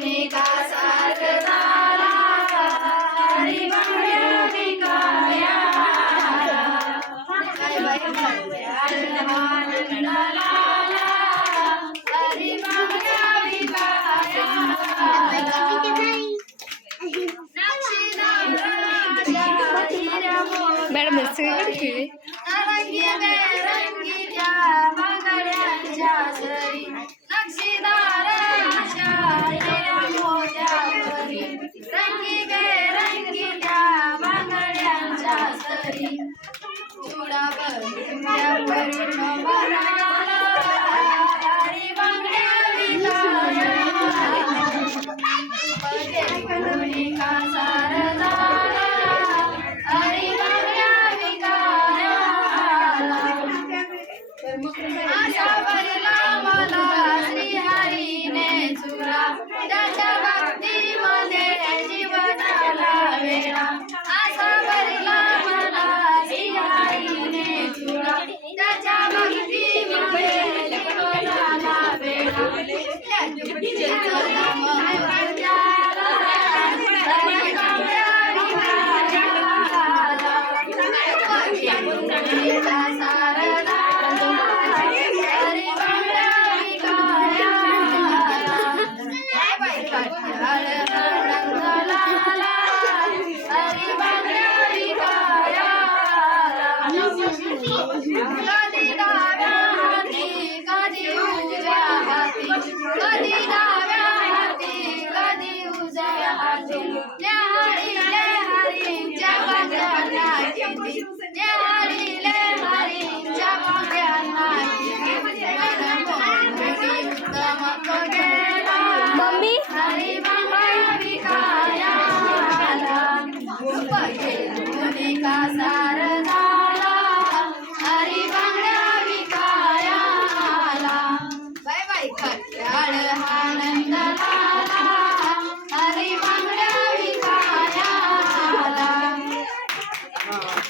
का साथ तारा हरी बांगड्या विकाया हरी बांगड्या विकाया मॅडम सगळीकडे रंगी रंगी त्या बांगड्यांच्या सरी. Yeah. Come on, go get あ